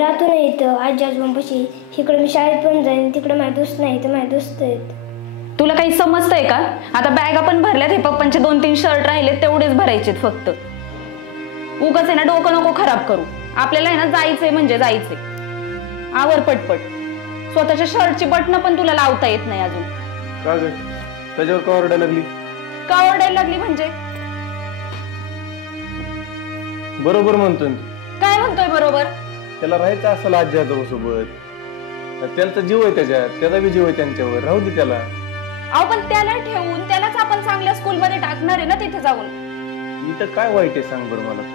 राहतो नाही इथं आजी आजोबांपाशी. इकडे मी शाळेत पण जाईन, तिकडे माझे दोस्त नाही तर माझे दोस्त आहेत. तुला काही समजतंय का? आता बॅगा पण भरल्यात, हे पप्पांचे 2-3 शर्ट राहिले तेवढेच भरायचेत फक्त. उगाच आहे ना डोकं नको खराब करू. आपल्याला आहे ना जायचंय म्हणजे जायचंय. आवर पटपट. स्वतःच्या शर्टची बटणं पण तुला लावता येत नाही अजून. का ग त्याच्यावर का ओरडायला लागली? का ओरडायला लागली म्हणजे? बरोबर म्हणतोय. काय म्हणतोय बरोबर? त्याला राहायचं असेल आजी आजोबासोबत, त्याचा जीव आहे त्याच्यात, त्याचा बी जीव आहे त्यांच्यावर, राहू दे त्याला. अहो पण त्याला ठेवून त्यालाच आपण चांगल्या स्कूलमध्ये टाकणार आहे ना तिथे जाऊन. इथं काय वाईट आहे सांग बरं मला तू.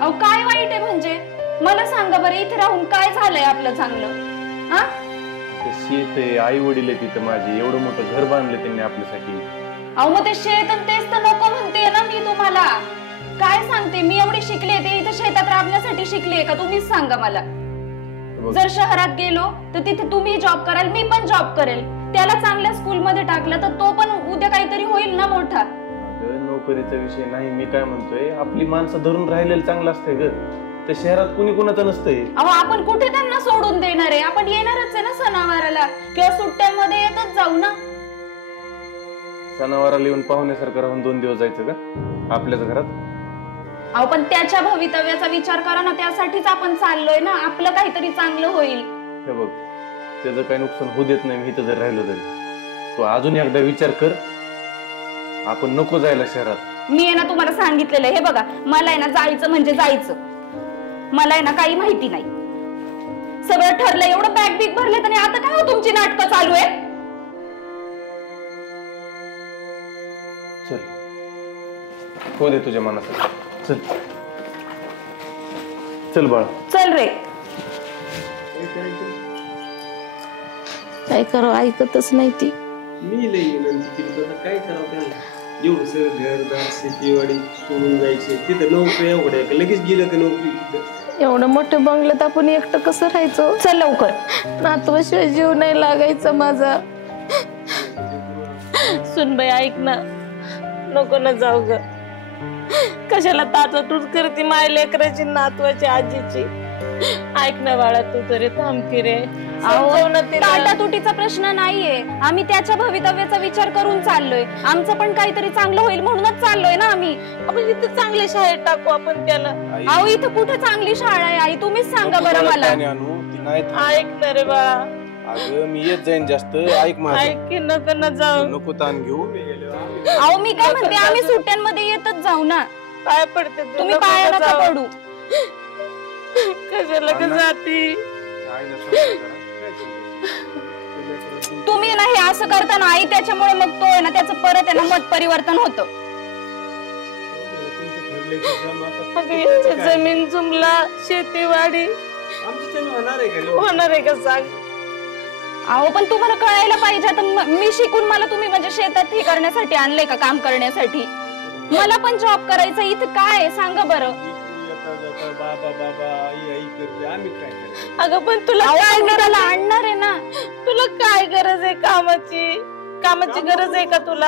अहो काय वाईट आहे म्हणजे? मला सांगा बरं, इथे राहून काय झालंय आपलं चांगलं? हा? शेत आहे, आई वडील आहे तिथं माझे, एवढं मोठं घर बांधलं त्यांनी आपल्यासाठी. अहो मग ते शेत आणि तेच तर नको म्हणते ना मी तुम्हाला. काय सांगते मी, एवढी शिकले ते इथे शेतात राबण्यासाठी शिकले का? तुम्हीच सांगा मला. जर शहरात गेलो तर तिथे तुम्ही जॉब कराल, मी पण जॉब करेल. त्याला चांगल्या स्कूल मध्ये टाकलं तर तो पण उद्या काहीतरी होईल ना मोठा. नोकरीचा विषय नाही, मी काय म्हणतोय आपली माणसं धरून राहिलेलं चांगलं असतंय ग. त्या शहरात कुणी कुणाचं नसतंय. अहो आपण कुठे त्यांना सोडून देणार आहे? आपण येणारच आहे ना सणावाराला किंवा सुट्ट्यांमध्ये येतच जाऊ ना. सणावाराला येऊन पाहुण्यासारखं राहून 2 दिवस जायचं का आपल्याच घरात? अहो पण त्याच्या भवितव्याचा विचार करा ना, त्यासाठीच आपण चाललोय ना, आपलं काहीतरी चांगलं होईल. हे बघ, त्याचं काही नुकसान होऊ देत नाही मी इथं जर राहिलो तरी. तू अजून एकदा विचार कर, आपण नको जायला शहरात. मी आहे ना तुम्हाला सांगितलेलं आहे, हे बघा मला आहे ना जायचं म्हणजे जायचं. मला आहे ना काही माहिती नाही, सगळं ठरलं. एवढं बॅग बिग भरले आणि आता काय हो तुमची नाटकं चालू आहे? चल हो दे तुझ्या मनासाठी. चल चल बाळा, चल रे. काय करावं, ऐकतच नाही ती. मी लई काय करावं त्याला? एवढं घरदार शेतीवाडी सोडून जायचे, तिथं नोकरी एवढं आहे का लगेच गेलं का नोकरी? एवढं मोठं बंगल्यात आपण एकटं कसं राहायचो? चल लवकर. नातवाशिवाय जीव नाही लागायचा माझा. सुनबाई ऐक ना, नको ना जाऊ ग. कशाला ताटातूट करते माय लेकराची नातवाची आजीची. ऐक ना बाळा, तू तरी थांब की रे. ताटातुटीचा प्रश्न नाहीये, आम्ही त्याच्या भवितव्याचा विचार करून चाललोय. आमचं पण काहीतरी चांगलं होईल म्हणूनच चाललोय ना आम्ही. आपण इथं चांगल्या शाळेत टाकू आपण त्याला. अहो इथं कुठे चांगली शाळा आहे आई? तुम्हीच सांगा बरं मला. ऐक ना रे बाळा. अगं मी येत जाईन जास्त, ऐक माझं. ऐक की, नको ना जाऊ. नको ताण घेऊ. अहो मी काय म्हणते, आम्ही सुट्ट्यांमध्ये येतच जाऊ ना. पाय पडते तुम्ही पाया नका पडू. कशाला का जाती? तुम्ही ना हे असं करता ना आई, त्याच्यामुळे मग तो आहे ना त्याचं परत आहे ना मत परिवर्तन होतं. जमीन जुमला शेतीवाडी होणार आहे का सांग? अहो पण तुम्हाला कळायला पाहिजे. आता मी शिकून मला तुम्ही म्हणजे शेतात हे करण्यासाठी आणलंय का, काम करण्यासाठी? मला पण जॉब करायचं. इथं काय आहे सांगा बरं. बाबा बाबा आई आई करते, आम्ही काय करायचं? अगं पण तुला काय करायला आणणार आहे ना? तुला काय गरज आहे कामाची? कामाची गरज आहे का तुला?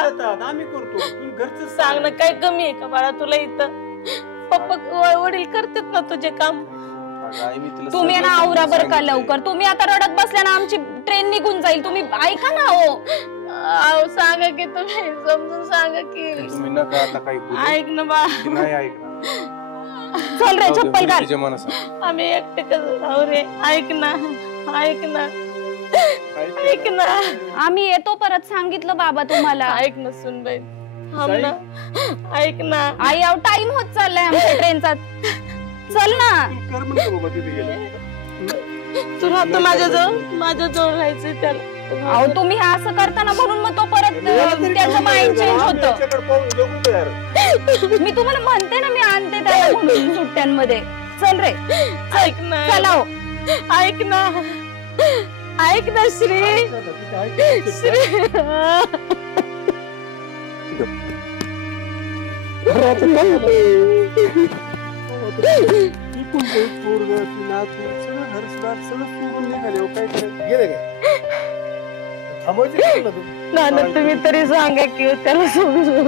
आम्ही करतो, तू घरचं सांग ना, काय कमी आहे का बाळा तुला इथं? पप्पा वडील करतात ना तुझे काम. तुम्ही ना आवरा बर का लवकर. तुम्ही आता रडत बसल्या ना, आमची ट्रेन निघून जाईल. तुम्ही ऐका ना. हो सांगा की, तुम्ही समजून सांगा की. तुम्ही नका आता काही बोलू. ऐक ना बा. नाही ऐकणार. चल रे चप्पल घाल. आम्ही एकटे कसं राहू रे? ऐक ना, ऐक ना, ऐक ना. आम्ही येतो परत, सांगितलं बाबा तुम्हाला. ऐक ना सुनबाई, थांब ना. ऐक ना आई, आव टाइम होत चाललाय आमच्या ट्रेनचा. चल ना. कर म्हणतो बाबा तिथे गेलं. तू राहतो माझ्याजवळ राहायचंय त्याला. अहो तुम्ही हे असं करताना म्हणून मग तो परत त्याचं माइंड चेंज होतं. मी तुम्हाला म्हणते ना, मी आणते त्याला म्हणून सुट्ट्यांमध्ये. चल रे. ऐक ना, चला. ऐक ना, ऐक ना श्री. श्री नाना तुम्ही तरी सांगा की त्याला समजून.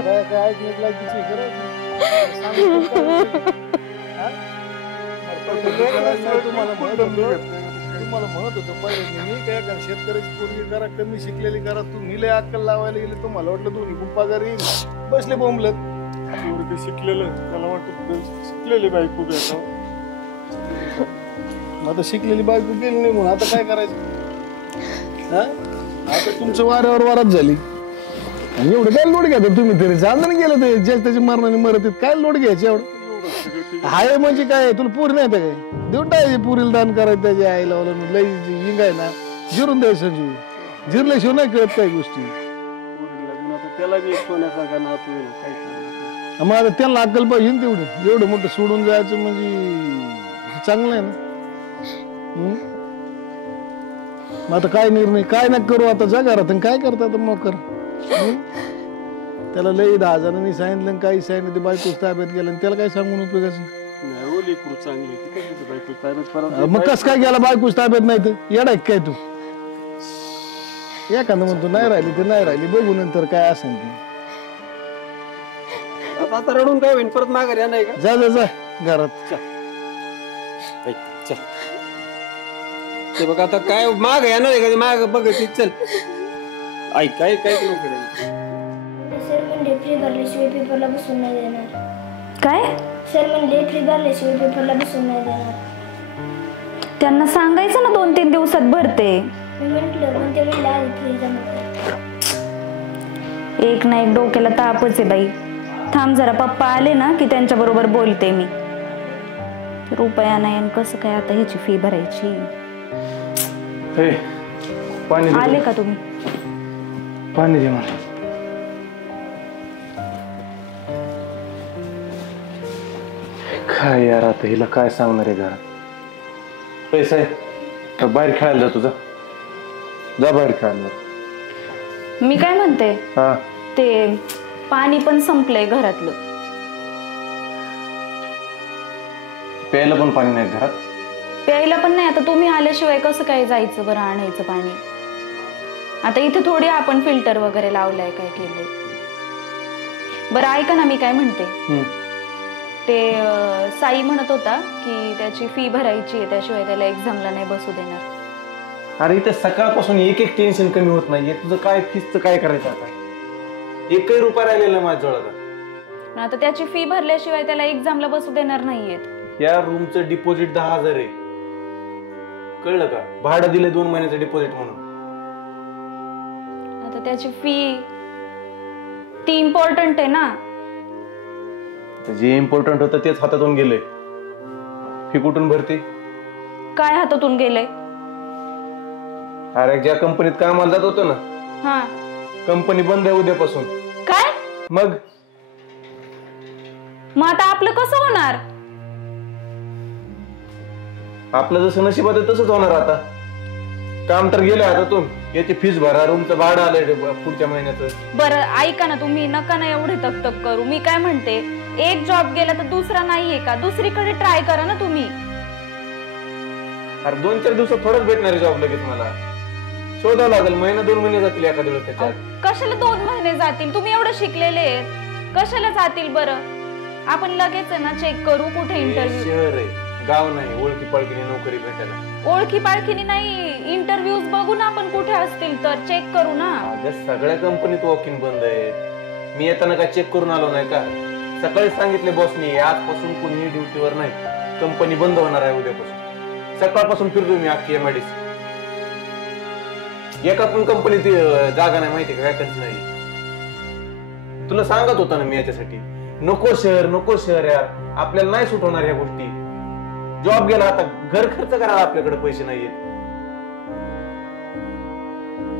तुम्हाला म्हणत होतो पहिले मी काय करा शेतकऱ्याची पोरगी करा कमी शिकलेली करा तुम्ही लय अक्कल लावायला गेले तुम्हाला वाटलं दोन्ही खूप पगार येईल बसले बोंबलत शिकलेलं त्याला वाटतं शिकलेली बायको घ्यायचं आता शिकलेली बायको गेली नाही म्हणून आता काय करायचं हा आता तुमचं वाऱ्यावर वारात झाली आणि एवढं काय लोड घ्यायचं तुम्ही तरी चांदण गेलं ते जे त्याच्या मरणाने मरत काय लोड घ्यायचे एवढं हाय म्हणजे काय तुला पूर नाही काय देऊन टाकायचे पुरीला दान करायचं त्याच्या आईला लई हिंग आहे ना जिरून द्यायचं संजीव जिरल्याशिवाय नाही कळत काही गोष्टी त्याला बी सोन्यासारखा नातू काय मग आता त्यांना अक्कल पाहिजे ना तेवढं एवढं मोठं सोडून जायचं म्हणजे चांगलं आहे ना मग आता काय निर्णय काय ना करू आता जा घरात काय करता आता मग कर त्याला लई 10 जणांनी सांगितलं काही सांगितलं ते बायकोच ताब्यात गेलं आणि त्याला काय सांगून उपयोगाचं मग कस काय गेला बायकोच ताब्यात नाही तर येडा काय तू एखादं म्हणतो नाही राहिली ते नाही राहिली बघू नंतर काय असेल ते आता रडून काय होईल परत माघारी या नाही का जा जा जा घरात ते बघ आता काय माग येणार आहे का माग बघ चल ऐक काय काय सर म्हणले फ्री भरल्याशिवाय पेपरला बसून नाही देणार काय सर म्हणले फ्री भरल्याशिवाय पेपरला बसून नाही देणार त्यांना सांगायचं ना 2-3 दिवसात भरते मी म्हटलं पण ते म्हणले आधी फ्री जमा कर एक ना एक डोक्याला तापच आहे बाई थांब जरा पप्पा आले ना की त्यांच्या बरोबर बोलते मी रुपया नाही आणि कसं काय आता ह्याची फी भरायची पाणी दे आले का तुम्ही पाणी दे मला काय यार आता हिला काय सांगणार आहे घरात पैसा आहे बाहेर खेळायला जा तुझा जा बाहेर खेळायला मी काय म्हणते हा ते पाणी पण संपलंय घरातलं प्यायला पण पाणी नाही घरात प्यायला पण नाही आता तुम्ही आल्याशिवाय कसं काय जायचं बरं आणायचं पाणी आता इथे थोडी आपण फिल्टर वगैरे लावलंय काय केलंय बरं ऐका ना मी काय म्हणते ते साई म्हणत होता की त्याची फी भरायची आहे त्याशिवाय त्याला एक्झामला नाही बसू देणार अरे इथे सकाळपासून एक एक टेन्शन कमी होत नाहीये तुझं काय फीसचं काय करायचं आता एकही रुपया राहिलेला माझ्याजवळ आता आता त्याची फी भरल्याशिवाय त्याला एक्झामला बसू देणार नाहीयेत या रूमचं डिपॉझिट 10,000 आहे कळलं का भाडं दिले 2 महिन्याचं डिपॉझिट म्हणून आता त्याची फी ती इम्पॉर्टंट आहे ना जे इम्पॉर्टंट होतं तेच हातातून गेलंय फी कुठून भरते काय हातातून गेलंय अरे ज्या कंपनीत कामाला जात होतो ना हा कंपनी बंद आहे उद्यापासून काय मग आता आपलं कसं होणार आपलं जसं नशिबात आहे तसंच होणार आता काम तर गेलंय हातातून याची फीस भरा रूमचं भाडं आलंय पुढच्या महिन्याचं बरं ऐका ना तुम्ही नका ना एवढे तक करू मी काय म्हणते एक जॉब गेला तर दुसरा नाहीये का दुसरीकडे ट्राय करा ना तुम्ही अरे 2-4 दिवसात थोडंच भेटणार जॉब लगेच मला शोधावं लागेल 1-2 महिने जातील एखाद्या वेळेस त्याच्यात कशाला 2 महिने जातील तुम्ही एवढं शिकलेले आहेत कशाला जातील बरं आपण लगेच ना चेक करू कुठे इंटरव्ह्यू शहर आहे गाव नाही ओळखी पाळखीने नोकरी भेटायला ओळखी पाळखीने नाही इंटरव्ह्यूज बघू ना आपण कुठे असतील तर चेक करू ना अगं सगळ्या कंपनीत वॉकिंग बंद आहेत मी येताना काय चेक करून आलो नाही का सकाळी सांगितले बॉसनी आजपासून कोणीही ड्युटीवर नाही कंपनी बंद होणार आहे उद्यापासून सकाळपासून फिरतोय मी अख्खी MIDC एका पण कंपनीत जागा नाही माहिती का वॅकन्सी नाही तुला सांगत होता ना मी याच्यासाठी नको शहर यार आपल्याला नाही सुट होणार या गोष्टी जॉब गेला आता घर खर्च करायला आपल्याकडे पैसे नाहीयेत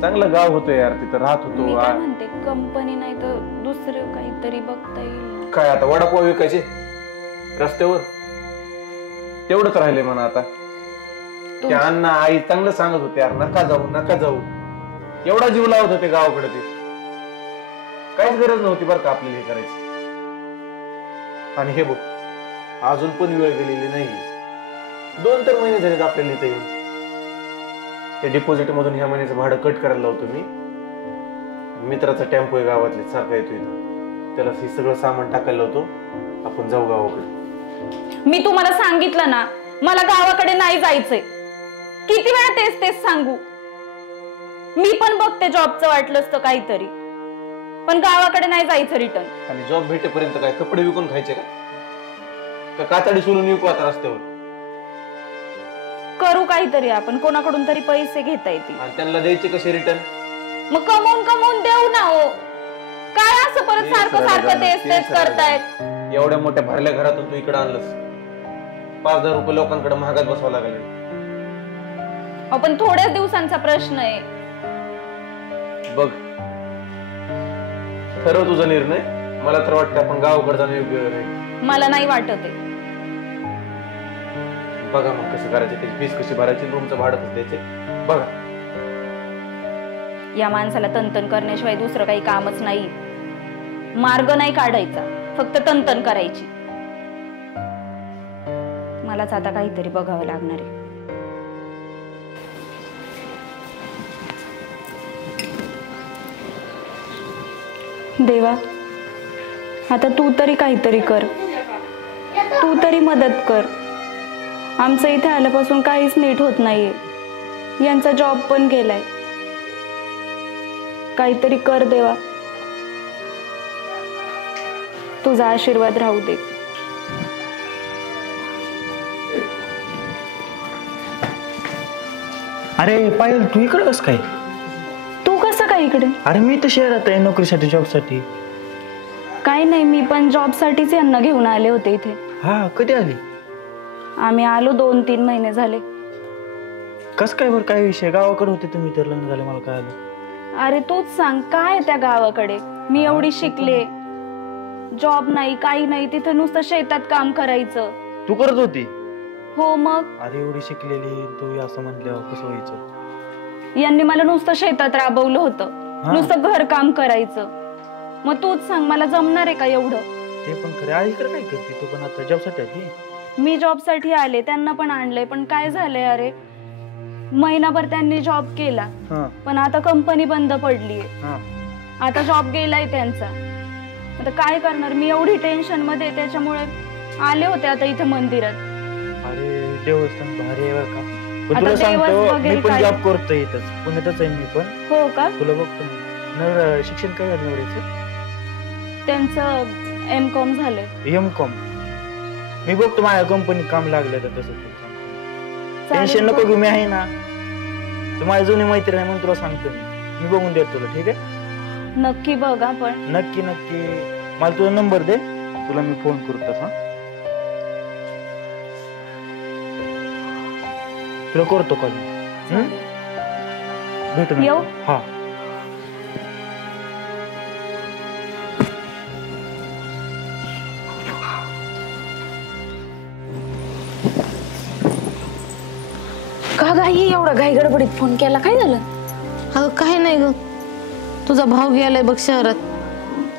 चांगलं गाव होतं यार तिथं राहत मी होतो काय म्हणते कंपनी नाही तर दुसरं काहीतरी बघता येईल काय आता वडापाव विकायचे रस्त्यावर तेवढंच राहिले म्हणा आता ते अण्णा आई चांगलं सांगत होते यार नका जाऊ एवढा जीव लावत होते गावाकडे ते काहीच गरज नव्हती बरं का आपल्याला हे करायची आणि हे बघ अजून पण वेळ गेलेली नाही 2-3 महिने झालेत आपल्याला इथे येऊन ते डिपॉझिट मधून ह्या महिन्याचं भाडं कट करायला लावतो मी मित्राचा टेम्पो आहे गावातले सारखा येतो इथं त्याला हे सगळं सामान टाकायला लावतो आपण जाऊ गावाकडे मी तुम्हाला सांगितलं ना मला गावाकडे नाही जायचंय. किती वेळा तेच तेच सांगू? मी पण बघते जॉबचं वाटलं असतं काहीतरी, पण गावाकडे नाही जायचं रिटर्न. आणि जॉब भेटेपर्यंत काय कपडे विकून खायचे का कातडी सोलून विकू आता रस्त्यावर? करू काहीतरी आपण, कोणाकडून तरी पैसे घेता येतील. आणि त्यांना द्यायचे कसे रिटर्न? मग कमवून देऊ ना हो. काय असं परत सारखं सारखं तेच तेच करतायत? एवढ्या मोठ्या भरल्या घरातून तू इकडे आणलंस, 5,000 रुपये लोकांकडे महागात बसवावं लागले. आपण थोड्याच दिवसांचा प्रश्न आहे. बघ, ठरव तुझा निर्णय. मला तर वाटतं आपण गावाकडे जाणं योग्य नाही. मला नाही वाटत आहे. बघा मग कसं करायचं, त्याची फीस कशी भरायची, रूमचं भाडं कसं द्यायचे बघा. या माणसाला तनतन करण्याशिवाय दुसरं काही कामच नाही. मार्ग नाही काढायचा, फक्त तनतन करायची. मलाच आता काहीतरी बघावं लागणार आहे. देवा, आता तू तरी काहीतरी कर, तू तरी मदत कर. आमचं इथे आल्यापासून काहीच नीट होत नाहीये. यांचा जॉब पण गेलाय. काहीतरी कर देवा, तुझा आशीर्वाद राहू दे. अरे पायल, तू इकडे कस काय? तू कसं काय इकडे? अरे मी तर शहरात आहे नोकरीसाठी, जॉबसाठी. काय नाही, मी पण जॉबसाठीच यांना घेऊन आले होते इथे. हा, कधी आली? आम्ही आलो 2-3 महिने झाले. कस काय बरं, काय विषय? गावाकडे होते तुम्ही तर लग्न झाले, मला काय आलं? अरे तूच सांग, काय त्या गावाकडे? मी एवढी शिकले, जॉब नाही काही नाही, तिथे नुसतं शेतात काम करायचं. तू करत होती? हो मग. अरे एवढी शिकलेली तू असं म्हणल्यावर कसं व्हायचं? यांनी मला नुसतं शेतात राबवलं होतं, नुसतं घर काम करायचं. मग तूच सांग, मला जमणार आहे का एवढं? ते पण खरे. आज इकडे काय करते तू? पण आता जॉबसाठी आली? मी जॉबसाठी आले, त्यांना पण आणलंय. पण काय झालंय, अरे महिनाभर त्यांनी जॉब केला, पण आता कंपनी बंद पडलीये. आता जॉब गेलाय त्यांचा. आता काय करणार? मी एवढी टेन्शन मध्ये, त्याच्यामुळे आले होते आता इथे मंदिरात. अरे देवस्थान भारी आहे बरं का. पण तुला सांगतो, मी पण जॉब करतोय इथंच, पुण्यातच आहे मी पण. हो का? तुला बघतो मी. शिक्षण काय झालं नवऱ्याचं? त्यांचं M.Com झालंय. M.Com? मी बघतो माझ्या कंपनीत काम लागलं तर तसं. टेन्शन नको घेऊ, मी आहे ना. तू माझी जुनी मैत्रीण आहे म्हणून तुला सांगतो मी बघून देतो तुला. ठीक आहे? नक्की बघा. पण नक्की नक्की. मला तुझा नंबर दे, तुला मी फोन करू तसा. तुला करतो कॉल. भेटू ना? हा. का गाई एवढा घाई गडबडीत फोन केला? काय झालं? अगं काय नाही ग, तुझा भाऊ गेलाय बघ शहरात.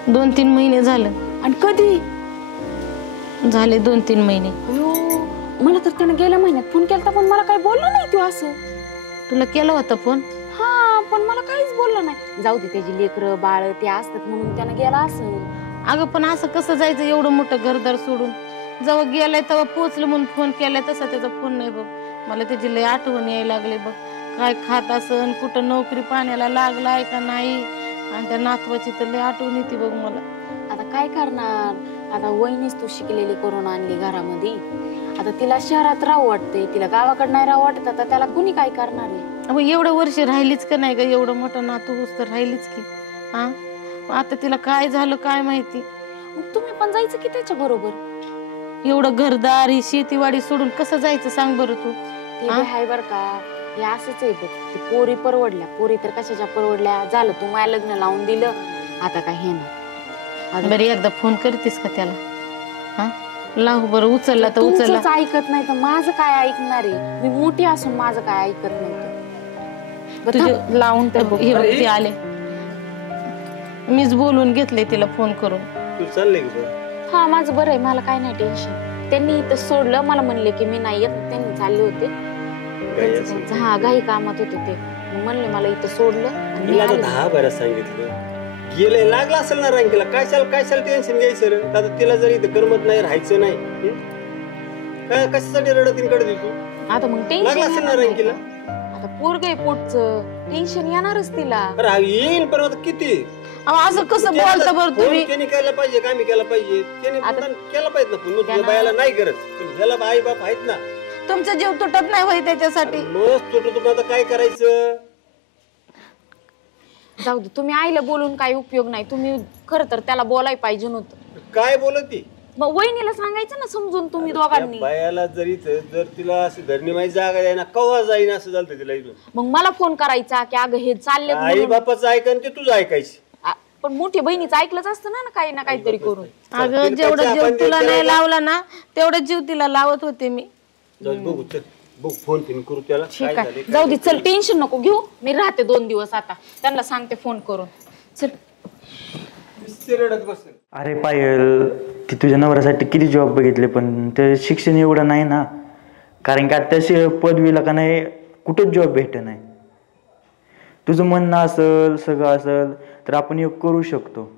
2-3 महिने झालं. आणि कधी झाले? 2-3 महिने. मला तर त्यानं गेल्या महिन्यात फोन केला, पण मला काही बोलला नाही तो. असं तुला केला होता फोन? हा, पण मला काहीच बोलला नाही. जाऊ दे, त्याची लेकरं बाळ ते असतात म्हणून त्यानं गेला असं. अगं पण असं कसं जायचं एवढं मोठं घरदार सोडून? जेव्हा गेलाय तेव्हा पोचलं म्हणून फोन केलाय, तसा त्याचा फोन नाही बघ. मला त्याची लय आठवण यायला लागले बघ. काय खात असन, कुठं नोकरी पाण्याला लागलाय का नाही, आणि त्या नातवाची तर लय आठवण येते बघ मला. आता काय करणार? आता वहिनीच तू शिकलेली करून आणली घरामध्ये. आता तिला शहरात राहू वाटते, तिला गावाकडे नाही राहू वाटत. आता त्याला कुणी काय करणार आहे? अगं एवढं वर्ष राहिलीच का नाही ग? एवढं मोठं नातू होस तर राहिलीच की. हा, आता तिला काय झालं काय माहिती. मग तुम्ही पण जायचं की त्याच्या बरोबर? एवढं घरदार ही शेतीवाडी सोडून कसं जायचं सांग बरं तू? ते आहे बर का, हे असंच आहे बघ. ती पोरी परवडल्या, पोरी तर कशाच्या परवडल्या. झालं तू माझ्या लग्न लावून दिलं, आता काय हे ना. बरं एकदा फोन करतेस का त्याला? हा, लाव बरं. उचलला तर उचलला. तुमचंच ऐकत नाही तर माझं काय ऐकणार आहे? मी मोठी असून माझं काय ऐकत नाही तर. तुझे लावून तर बघ. हे बघ ते आले. मीच बोलून घेतले तिला फोन करून. तू चालले का? हा, माझं बरं आहे, मला काय नाही टेन्शन. त्यांनी इथं सोडलं, मला म्हणले की मी नाही येत. त्यांनी चालले होते, हा घाई कामात होते ते. म्हणले मला इथं सोडलं. मी आता 10 बारा सांगितलं. गेले लागला असेल ना रँकीला. काय चाल टेन्शन घ्यायचं रे? आता तिला जर इथं करमत नाही, राहायचं नाही, काय कशासाठी रडतीन कडे तू आता मग लागला असेल ना रँकीला. आता पोरग आहे पोटचं टेन्शन येणारच तिला. अरे हा येईल पण आता किती अहो, असं कसं बोलता बरं तुम्ही? त्याने केलं पाहिजे का आम्ही केलं पाहिजे त्याने केलं पाहिजे ना पण तुझ्या बायाला नाही करत पण ह्याला आई बाप आहेत ना. तुमचा जीव तुटत नाही होय त्याच्यासाठी? मस्त तुटू तुम्हाला आता काय करायचं. जाऊ दे, तुम्ही आईला बोलून काही उपयोग नाही. तुम्ही खरं तर त्याला बोलायला पाहिजे नव्हतं. काय बोलत ती मग वहिनीला सांगायचं ना समजून तुम्ही दोघांनी. बायाला जर तिला अशी धरणी माहिती जागा द्याय ना कवा जाईन असं झालं तिला इथून. मग मला फोन करायचा की अगं हे चालले आई बापाचं ऐका ते तुझं ऐकायची. पण मोठी बहिणीचं ऐकलंच असतं ना काही ना काहीतरी करून. अगं जेवढा जीव तुला नाही लावला ना तेवढा जीव तिला लावत होते मी. बघू चल बघ फोन फिन करू त्याला ठीक काय आहे, झाले जाऊ दे, चल टेन्शन नको घेऊ. मी राहते 2 दिवस आता, त्यांना सांगते फोन करून. चल. रडत बस. अरे पायल, ती तुझ्या नवऱ्यासाठी किती जॉब बघितले पण ते शिक्षण एवढं नाही ना. कारण की आता पदवीला का नाही कुठंच जॉब भेटत नाही. तुझं म्हणणं असेल सगळं असेल तर आपण एक करू शकतो.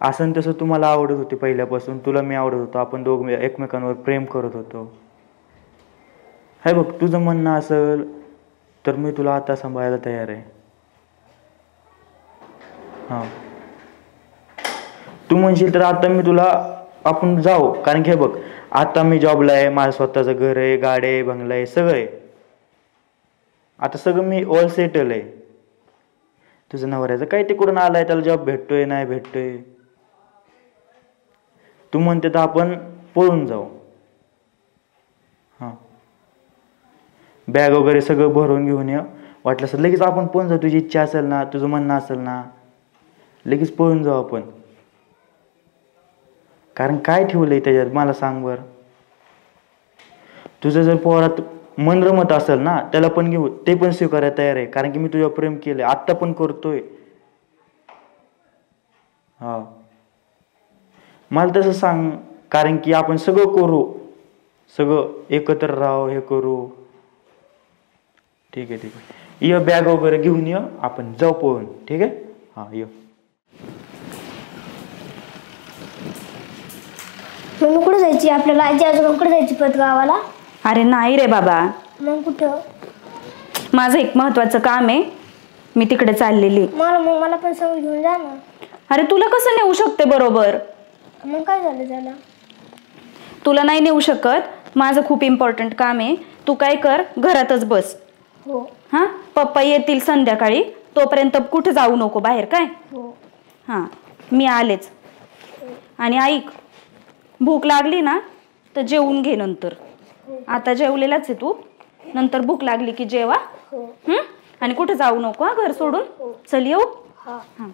असं तसं तुम्हाला आवडत होती पहिल्यापासून, तुला मी आवडत होतो, आपण दोघं एकमेकांवर प्रेम करत होतो. हे बघ, तुझं म्हणणं असेल तर मी तुला आता सांभाळायला तयार आहे. हां, तू म्हणशील तर आता मी तुला आपण जाऊ. कारण की हे बघ, आता मी जॉबला आहे, माझं स्वतःचं घर आहे, गाडी आहे, बंगला आहे, सगळं आहे. आता सगळं मी ऑल सेटल आहे. तुझं नवऱ्याचं काय ते कुठून आलाय, त्याला जॉब भेटतोय नाही भेटतोय. तू म्हणते तर आपण पळून जाऊ. हां, बॅग वगैरे सगळं भरून घेऊन ये. वाटलं असं लगेच आपण पळून जाऊ. तुझी इच्छा असेल ना, तुझं म्हणणं असेल ना, लगेच पळून जाऊ आपण. कारण काय ठेवलंय त्याच्यात मला सांग बर. तुझं जर पोरात मन रमत असेल ना त्याला पण घेऊ, ते पण स्वीकारायला तयार आहे. कारण की मी तुझ्यावर प्रेम केलंय, आत्ता पण करतोय. हा, मला तसं सांग. कारण की आपण सगळं करू, सगळं एकत्र राहू, हे करू. ठीक आहे ठीक आहे, ये बॅग वगैरे घेऊन ये, आपण जाऊ पळून. ठीक आहे, हा ये. मग कुठे जायची आपल्याला? आजी आजोबांकडे जायची परत गावाला? अरे नाही रे बाबा, मग कुठं? माझं एक महत्वाचं काम आहे, मी तिकडे चाललेली. मला पण सांगून घेऊन जा ना. अरे तुला कसं नेऊ शकते बरोबर? मग काय झालं त्याला? तुला नाही नेऊ शकत, माझं खूप इम्पॉर्टंट काम आहे. तू काय कर, घरातच बस. हो हां, पप्पा येतील संध्याकाळी, तोपर्यंत कुठे जाऊ नको बाहेर. काय? हो. हां, मी आलेच. आणि ऐक, भूक लागली ना तर जेवून घे नंतर. आता जेवलेलाच आहे तू, नंतर भूक लागली की जेवा. आणि कुठे जाऊ नको, घर सोडून. चल येऊ. हां,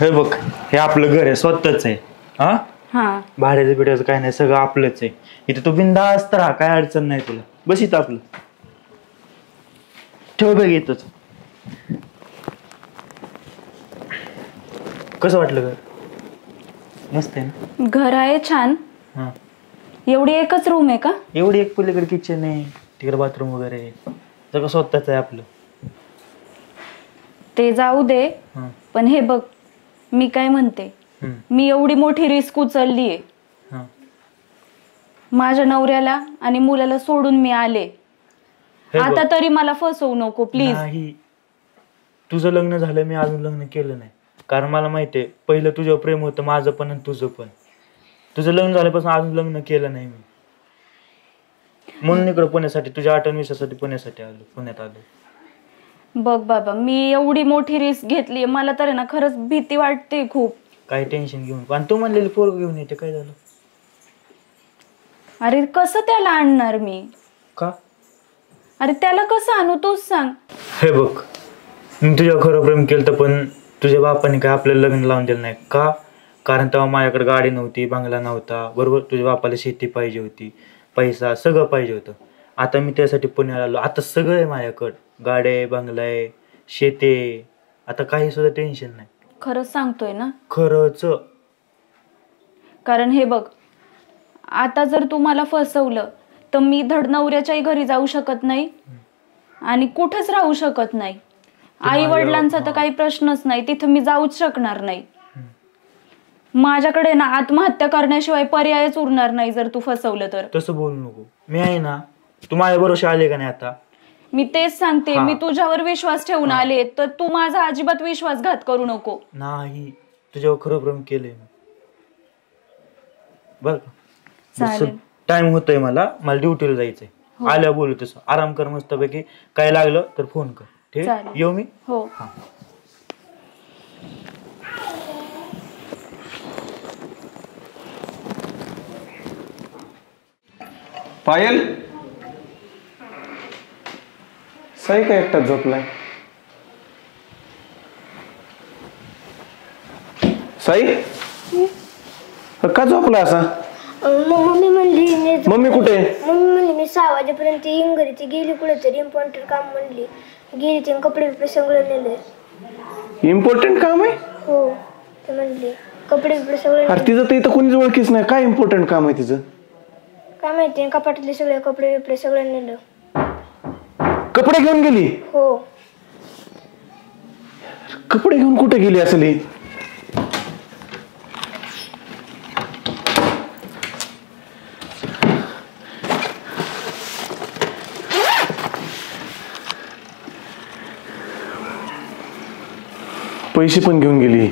हे बघ, हे आपलं घर आहे, स्वतःच आहे. हा, हां, भाड्याचं बिड्याचं काय नाही, सगळं आपलंच आहे. इथं तू बिंदास्त राहा, काय अडचण नाही तुला. बस इथं आपलं. ठेव बघ येतच. कसं वाटलं घर? मस्त आहे ना? घर आहे छान. हां, एवढी एकच रूम आहे का? एवढी एक पलीकडे किचन आहे, तिकडे बाथरूम वगैरे आहे. सगळं स्वतःच आहे आपलं. ते जाऊ दे, हां, पण हे बघ, मी काय म्हणते, मी एवढी मोठी रिस्क उचलली आहे. हां. माझ्या नवऱ्याला आणि मुलाला सोडून मी आले. हे बघ, आता तरी मला फसवू नको प्लीज. नाही, तुझं लग्न झालं, मी अजून लग्न केलं नाही. कारण मला माहितीये, पहिलं तुझं प्रेम होतं, माझं पण आणि तुझं पण. तुझं लग्न झाल्यापासून अजून लग्न केलं नाही मी. म्हणून इकडं पुण्यासाठी, तुझ्या 8-20साठी पुण्यासाठी आलो, पुण्यात आलो. बघ बाबा, मी एवढी मोठी रिस्क घेतली, मला तर ना खरंच भीती वाटते खूप. काही टेन्शन घेऊन. आणि तू म्हणलेली पोरग घेऊन येते, काय झालं? अरे कसं त्याला आणणार मी? का? अरे त्याला कसं आणू तूच सांग. हे बघ, मी तुझ्या खरं प्रेम केलं तर पण तुझ्या बापाने काय आपल्याला लग्न लावून दिलं नाही. का? कारण तेव्हा माझ्याकडे गाडी नव्हती, बंगला नव्हता, बरोबर. तुझ्या बापाला शेती पाहिजे होती, पैसा सगळं पाहिजे होतं. आता मी त्यासाठी पुण्याला आलो. आता सगळं आहे माझ्याकडं, गाडी आहे, बंगला आहे, शेती आहे. आता काही सुद्धा टेन्शन नाही. खरंच सांगतोय ना? खरंच. कारण हे बघ, आता जर तू मला फसवलं तर मी धड नवऱ्याच्याही घरी जाऊ शकत नाही आणि कुठेच राहू शकत नाही. आई वडिलांचा तर काही प्रश्नच नाही, तिथं मी जाऊच शकणार नाही. माझ्याकडे ना आत्महत्या करण्याशिवाय पर्यायच उरणार नाही जर तू फसवलं तर. तसं बोलू नको, मी आहे ना. तू माझ्या भरोसे आले का नाही आता? मी तेच सांगते, मी तुझ्यावर विश्वास ठेवून आले, तर तू माझा अजिबात विश्वासघात करू नको. नाही, तुझ्यावर खरं प्रेम केलंय मी. बर का? चालेल. टाइम होतोय, मला ड्युटीला जायचंय. आल्या बोलू तसं. आराम कर मस्तपैकी. काय लागलं तर फोन कर. ठीक आहे? येऊ मी? हो. पायल, साई काय एकटाच झोपलाय? साई का झोपला असा? मम्मी म्हणली मम्मी कुठे? मम्मी म्हणली मी 6 वाजेपर्यंत येईन घरी. ती गेली कुठेतरी इम्पॉर्टंट काम म्हणली. गेली, तिने कपडे बिपडे सगळं नेले. इम्पॉर्टंट काम आहे? हो, ते म्हणली कपडे बिपडे सगळे. अरे तिचं तर इथं कोणीच ओळखीच नाही. काय इम्पॉर्टंट काम आहे तिचं? काय माहिती, कपाटातले सगळे कपडे बिपडे सगळं नेलं. कपडे घेऊन गेली? हो. कपडे घेऊन कुठे गेली असेल ही? पैसे पण घेऊन गेली.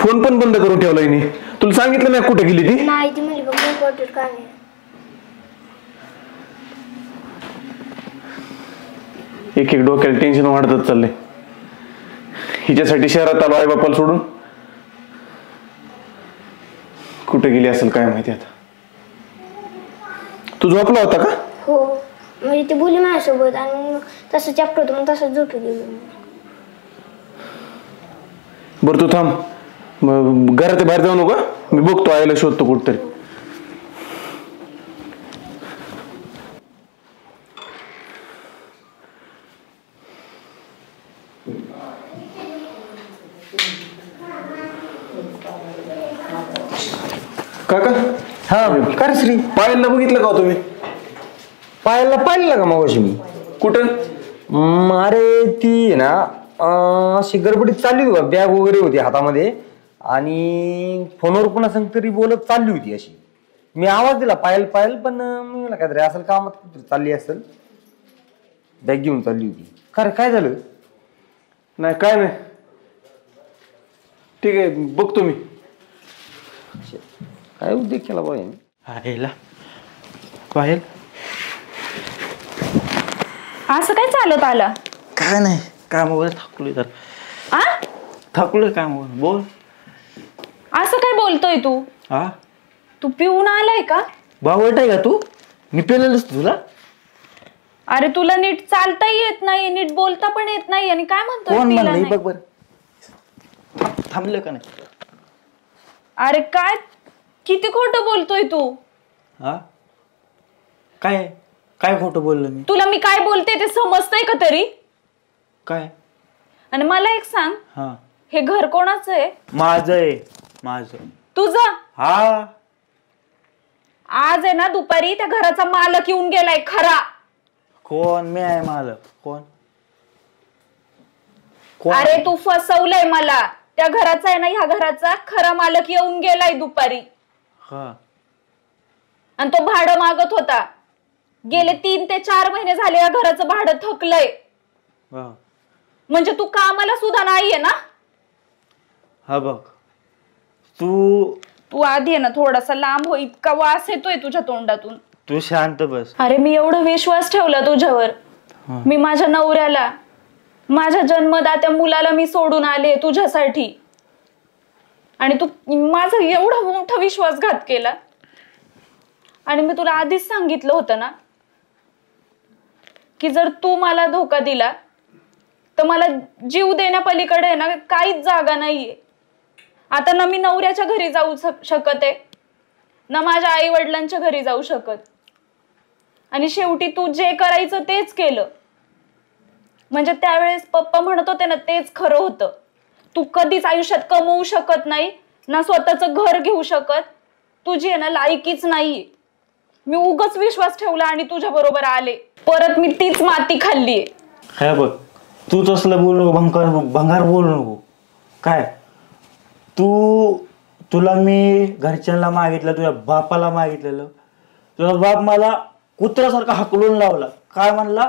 फोन पण बंद करून ठेवला हिने. तुला सांगितलं नाही कुठे गेली ती? नाही, ती म्हणली बघ इम्पॉर्टंट काम आहे. एक एक डोक्याला टेन्शन वाढतच चाललंय. हिच्यासाठी शहरात आलो आई बापाला सोडून. कुठे गेली असेल काय माहिती आता. तू झोपला होता का? हो, म्हणजे ती बोलली माझ्यासोबत आणि तसं चॅप्टर होतं, मग तसंच झोपी गेलो. बरं तू थांब, घराच्या बाहेर जाऊ नका. मी बघतो, आईला शोधतो कुठतरी. काका, हा कर श्री. पायलला बघितलं का तुम्ही? पाहिलं का मग मी? कुठं? अरे ती ना अशी गडबडीत चालली होती, बॅग वगैरे होती हातामध्ये आणि फोनवर पण असं तरी बोलत चालली होती अशी. मी आवाज दिला पायल, पण मी म्हणलं काहीतरी असेल कामात, कुठे चालली असेल, बॅग घेऊन चालली होती. काय झालं? नाही काय नाही, ठीक आहे बघतो मी. काय उद्योग केला बाय आईला. पायल, असं काय चालत आला? काय नाही, काम वगैरे थकलोय तर. थकलोय काम वगैरे. बोल. असं काय बोलतोय तू? हा, तू पिऊन आलाय का? बावट आहे का तू? मी पेलेलंच तुला. अरे तुला नीट चालताही येत नाही, नीट बोलता पण येत नाही, आणि काय म्हणतोय कोण पिला म्हणलं? नाही? बघ बर, थांबलं का नाही? अरे काय किती खोटं बोलतोय तू? हा, काय काय खोटं बोललं मी? तुला मी काय बोलते ते समजतंय का तरी? काय? आणि मला एक सांग, हा, हे घर कोणाचं आहे? माझं आहे. माझं. तुझं? हा, आज आहे ना दुपारी त्या घराचा मालक येऊन गेलाय खरा. कोण? मी आहे मालक. कोण? कोण? अरे तू फसवलंय मला. त्या घराचा आहे ना, ह्या घराचा खरा मालक येऊन गेलाय दुपारी, हा, आणि तो भाडं मागत होता. गेले 3 ते 4 महिने झाले या घराचं भाडं थकलंय. हा. म्हणजे तू कामाला सुद्धा नाहीये ना? हा बघ, तू आधी आहे ना थोडासा लांब हो, इतका वास येतोय तुझ्या तोंडातून. तू शांत बस. अरे मी एवढा विश्वास ठेवला तुझ्यावर. मी माझ्या नवऱ्याला, माझ्या जन्मदात्या मुलाला मी सोडून आले तुझ्यासाठी, आणि तू माझा एवढा मोठा विश्वासघात केला. आणि मी तुला आधीच सांगितलं होतं ना की जर तू मला धोका दिला तर मला जीव देण्यापलीकडे ना काहीच जागा नाहीये. आता ना मी नवऱ्याच्या घरी जाऊ शकत आहे, ना माझ्या आई वडिलांच्या घरी जाऊ शकत. आणि शेवटी तू जे करायचं तेच केलं. म्हणजे त्यावेळेस पप्पा म्हणत होते ना तेच खरं होतं. तू कधीच आयुष्यात कमवू शकत नाही ना स्वतःचं घर घेऊ शकत. तुझी आहे ना लायकीच नाहीये. मी उगाच विश्वास ठेवला आणि तुझ्या बरोबर आले. परत मी तीच माती खाल्लीये. हे बघ, तू तसलं बोलू नको, भंगार बोलू नको. काय तुला मी घरच्यांना मागितलं, तुझ्या बापाला मागितलेलं. तुझा बाप मला कुत्र्यासारखा हकलून लावला. काय म्हणला?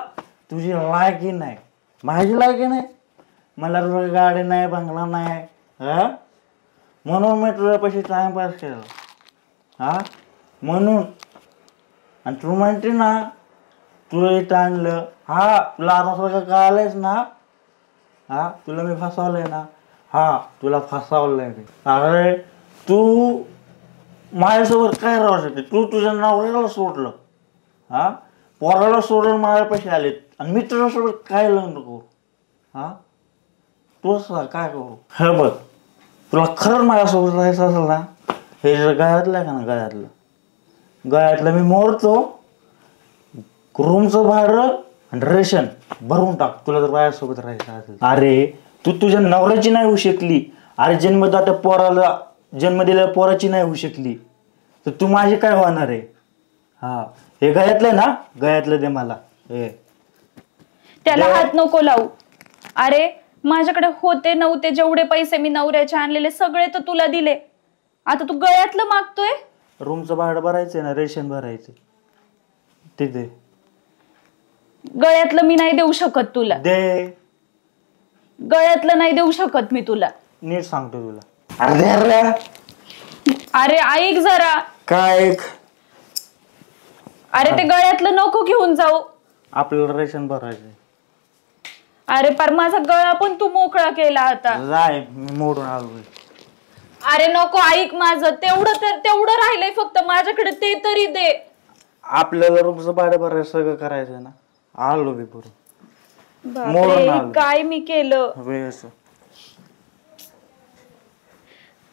तुझी लायकी नाही. माझी लायकी नाही? मला गाडी नाही, बंगला नाही, हा? म्हणून मी तुझ्यापाशी टाइमपास केला, हा? म्हणून. आणि तू म्हणते ना तुला इथं आणलं, हा तुला आता कळालंयच ना, हा तुला मी फसवलंय ना, हा तुला फसवलंय. अरे तू माझ्यासोबत काय राहू शकते? तू तुझ्या नवऱ्याला सोडलं, हा पोराला सोडून माझ्यापाशी आले आणि मी तुझ्यासोबत काय लग्न करू? हा तू काय करू? हे बघ, तुला खरं माझ्यासोबत राहायचं असेल ना, हे जर गळ्यातलं आहे का ना, गळ्यातलं मी मोडतो, रूमचं भाडं आणि रेशन भरून टाक, तुला जर माझ्यासोबत राहायचं असेल. अरे तू तुझ्या नवऱ्याची नाही होऊ शकली, अरे जन्मदात्या पोराला जन्म दिलेल्या पोराची नाही होऊ शकली, तर तू माझी काय होणार आहे? हा हे गळ्यातलं ना, गळ्यातलं दे मला. हे त्याला हात नको लावू. अरे माझ्याकडे होते नव्हते जेवढे पैसे मी नवऱ्याचे आणलेले सगळे तर तुला दिले. आता तू गळ्यातलं मागतोय? रूमचं भाडं भरायचंय ना, रेशन भरायचं, ते दे. गळ्यातलं मी नाही देऊ शकत तुला. दे. गळ्यातलं नाही देऊ शकत मी तुला. नीट सांगतो तुला. अरे अरे ऐक जरा. काय ऐक? अरे ते गळ्यातलं नको घेऊन जाऊ. आपल्याला रेशन भरायचंय. अरे पर माझा गळा पण तू मोकळा केला आता. जाय, मी मोडून आलोय. अरे नको, ऐक माझं. तेवढं राहिलंय फक्त माझ्याकडे, ते तरी दे. आपल्याला रूमचं भाडं भरायचं सगळं करायचं ना, आलो मी बरोबर. बापरे, काय मी केलं?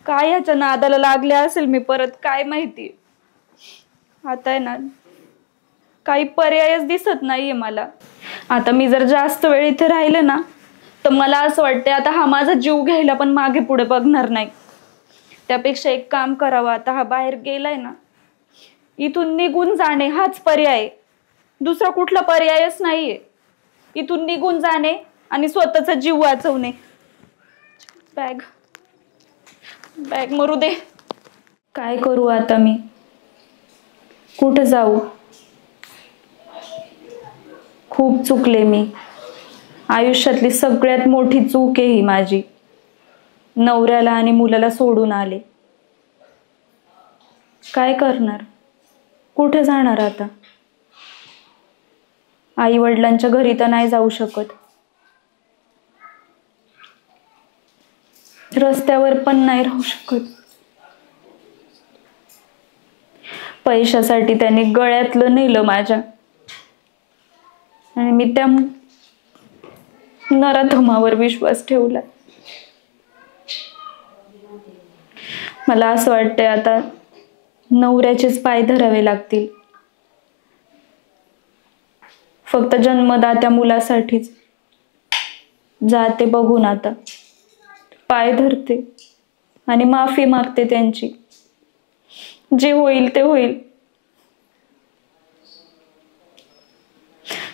काय ह्याच्या नादाला लागले असेल मी परत, काय माहिती. आता आहे ना काही पर्यायच दिसत नाहीये मला. आता मी जर जास्त वेळ इथे राहिले ना तर मला असं वाटतंय आता हा माझा जीव घ्यायला पण मागे पुढे बघणार नाही. त्यापेक्षा एक काम करावं, आता हा बाहेर गेलाय ना, इथून निघून जाणे हाच पर्याय. दुसरा कुठला पर्यायच नाहीये. इथून निघून जाणे आणि स्वतःचा जीव वाचवणे. बॅग मरू दे. काय करू आता मी? कुठे जाऊ? खूप चुकले मी. आयुष्यातली सगळ्यात मोठी चूक आहे ही माझी. नवऱ्याला आणि मुलाला सोडून आले. काय करणार? कुठे जाणार आता? आई वडिलांच्या घरी तर नाही जाऊ शकत. रस्त्यावर पण नाही राहू शकत. पैशासाठी त्यांनी गळ्यातलं नेलं माझ्या आणि मी त्या नराधमावर विश्वास ठेवला. मला असं वाटतंय आता नवऱ्याचेच पाय धरावे लागतील. फक्त जन्मदात्या मुलासाठीच जाते बघून आता. पाय धरते आणि माफी मागते त्यांची. जे होईल ते होईल.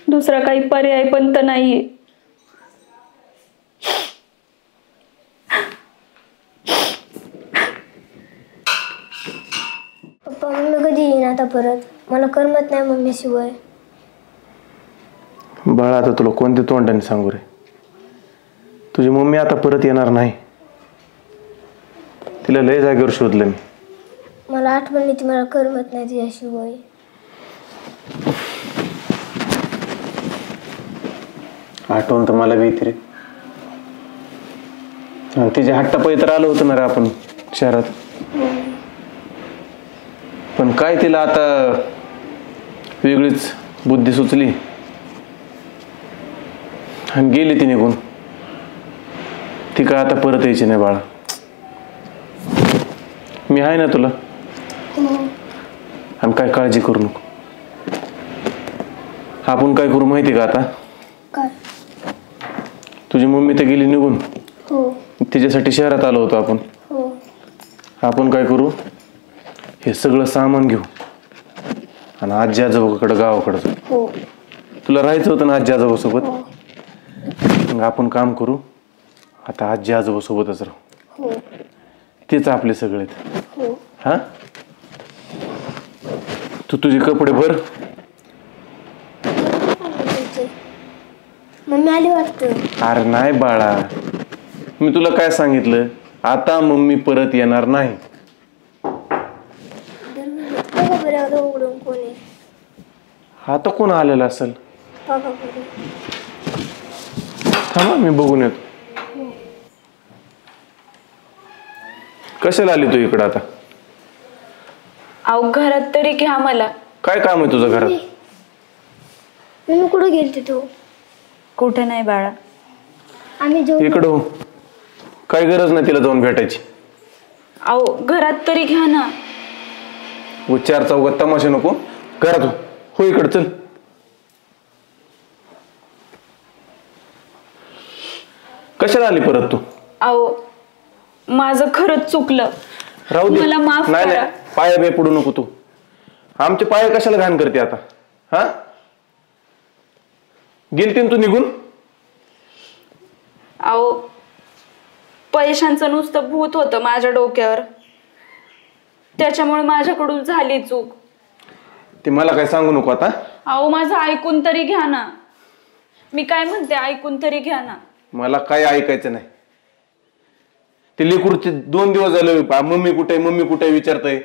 दुसरा काही पर्याय पण तर नाहीये. पप्पा मम्मी कधी येईन आता परत? मला करमत नाही मम्मी शिवाय. बाळा आता तुला कोणत्या तोंडाने सांगू रे? तुझी मम्मी आता परत येणार नाही. तिला लय जागेवर शोधलं मी. मला आठवण येते, मला करमत नाही तिच्याशिवाय. आठवण तर मला बी येते रे. तिच्या हट्टापायी तर आलो होतो ना रे आपण शहरात. पण काय तिला आता वेगळीच बुद्धी सुचली आणि गेली ती निघून. ती काय आता परत यायची नाही बाळा. मी आहे ना तुला. आणि काय काळजी करू नको. आपण काय करू माहिती का आता? काय? तुझी मम्मी तर गेली निघून, हो तिच्यासाठी शहरात आलो होतो आपण. हो आपण काय करू, हे सगळं सामान घेऊ आणि आजी आजोबाकडे गावाकडे जाऊ. हो तुला राहायचं होतं ना आजी आजोबा सोबत, हो मग आपण काम करू, आता आजी आजोबा सोबतच राहू. हो तेच आपले सगळे. हो हा, तू तुझे कपडे भर. मम्मी आली वाटतं. अरे नाही बाळा, मी तुला काय सांगितलं, आता मम्मी परत येणार नाही. बघा बरं आता उघडून कोण आहे. आता कोण आलेला असेल, बघा बरं. थांबा मी बघून येतो. कशाला आली तू इकडं आता? अहो घरात तरी घ्या मला. काय काम आहे तुझं घरात? मम्मी कुठं गेलती तू? कुठे नाही बाळा. आम्ही जेवण इकडं हो, काय गरज नाही तिला जाऊन भेटायची. अहो घरात तरी घ्या ना. व चार चौघात तमाशा नको, घरात हो इकडं चल. कशाला आली परत तू? अहो माझं खरंच चुकलं, राहू दे. मला माफ नाही करा. नाही, पाया बे पडू नको तू. आमचे पाय कशाला घाण करते आता? हा, गेलती ना तू निघून? अहो पैशांचं नुसतं भूत होतं माझ्या डोक्यावर, त्याच्यामुळे माझ्याकडून झाली चूक. ते मला काय सांगू नको आता. अहो माझं ऐकून तरी घ्या ना. मी काय म्हणते, ऐकून तरी घ्या ना. मला काय ऐकायचं नाही. ते लेकरूचे 2 दिवस झाले मम्मी कुठे मम्मी कुठे विचारतय.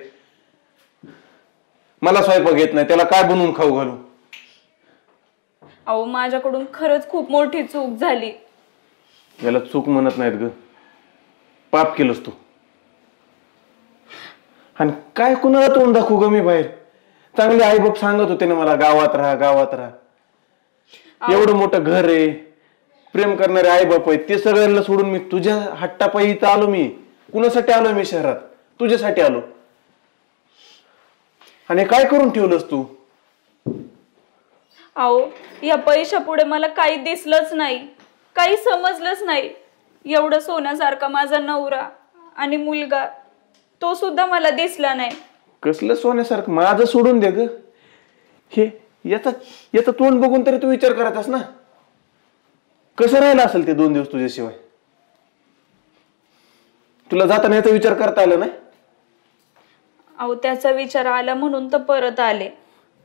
मला स्वयंपाक येत नाही, त्याला काय बनवून खाऊ घालू? अहो माझ्याकडून खरंच खूप मोठी चूक झाली. याला चूक म्हणत नाहीत ग, पाप केलंस तू. आणि काय कुणाला तोंड दाखवू ग मी बाहेर? चांगले आई बाप सांगत होते ना मला, गावात राहा गावात राहा. एवढं मोठं घर आहे, प्रेम करणारे आई बाप आहेत, ते सगळ्यांना सोडून मी तुझ्या हट्टापायी इथं आलो. मी कुणासाठी आलो? मी शहरात तुझ्यासाठी आलो. आणि काय करून ठेवलंस तू? अहो या पैशापुढे मला काही दिसलंच नाही, काही समजलंच नाही. एवढं सोन्यासारखा माझा नवरा आणि मुलगा, तो सुद्धा मला दिसला नाही. कसलं सोन्यासारखं? माझं सोडून दे ग. हे याचं तोंड बघून तरी तू विचार करायचास ना, कसं राहिलं असेल ते 2 दिवस तुझ्याशिवाय? तुला जाताना याचा विचार करता आला नाही? अहो त्याचा विचार आला म्हणून तर परत आले.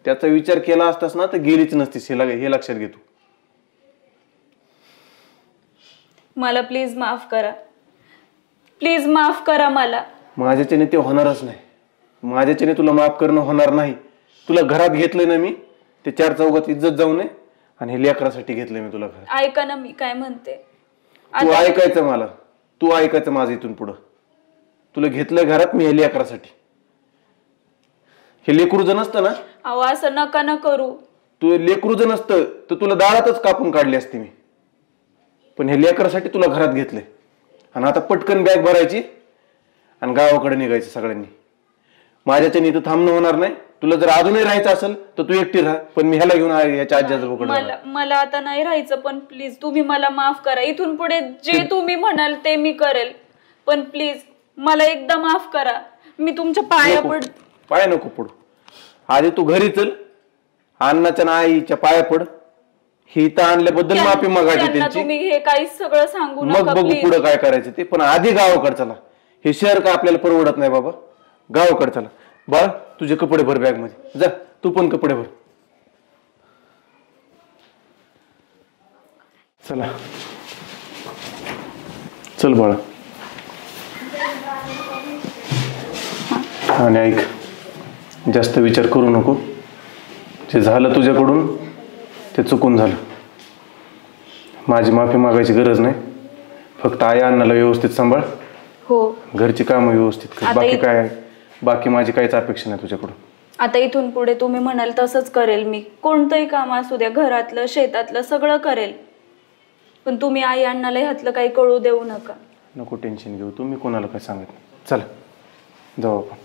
त्याचा विचार केला असतास ना तर गेलीच नसतीस, हे लक्षात घे तू. मला प्लीज माफ करा, प्लीज माफ करा मला. माझ्याच्याने ते होणारच नाही. माझ्याच्याने तुला माफ करणं होणार नाही. तुला घरात घेतलंय ना मी, ते 4 चौघात इज्जत जाऊ नये, आणि हे लेकरासाठी घेतलंय मी तुला घरात. ऐका ना मी काय म्हणते. तू ऐकायचं मला, तू ऐकायचं माझं इथून पुढं. तुला घेतलंय घरात मी हे लेकरासाठी. हे लेकरू जर नसतं ना, अहो असं नका न करू. तू लेकरू जर नसतं तर तुला दारातच कापून काढली असती मी. पण हे लेकरासाठी तुला घरात घेतलंय. आणि आता पटकन बॅग भरायची आणि गावाकडे निघायचं सगळ्यांनी. माझ्याच्याने इथं थांबणं होणार नाही. तुला जर अजूनही राहायचं असेल तर तू एकटी राहा, पण मी ह्याला घेऊन याच्या आजी आजोबाकडे. मला आता नाही राहायचं, पण प्लीज तुम्ही मला माफ करा. इथून पुढे जे तुम्ही म्हणाल ते मी करेल, पण प्लीज मला एकदा माफ करा. मी तुमच्या पाया पड. पाय नको पडू. आधी तू घरी चल, अण्णाच्या ना आईच्या पाया पड. ही इथं आणल्याबद्दल माफी मागायची त्यांची. तुम्ही हे काही सगळं सांगू मग नका बघू प्लीज. पुढे काय करायचं ते. पण आधी गावाकडे चला. हे शहर का आपल्याला परवडत नाही बाबा. गावाकडे चला. बाळ तुझे कपडे भर बॅग मध्ये. जा तू पण कपडे भर. चला चल बाळा. आणि ऐक, जास्त विचार करू नको. जे झालं तुझ्याकडून ते चुकून झालं. माझी माफी मागायची गरज नाही. फक्त आई अण्णाला व्यवस्थित सांभाळ. हो घरची कामं व्यवस्थित कर. बाकी काय आहे, बाकी माझी काहीच अपेक्षा नाही तुझ्याकडून. आता इथून पुढे तुम्ही म्हणाल तसंच करेल मी. कोणतंही काम असू द्या, घरातलं शेतातलं सगळं करेल. पण तुम्ही आई अण्णाला ह्यातलं काही कळू देऊ नका. नको टेन्शन घेऊ. तुम्ही कोणाला काय सांगत नाही. चला जाऊ आपण.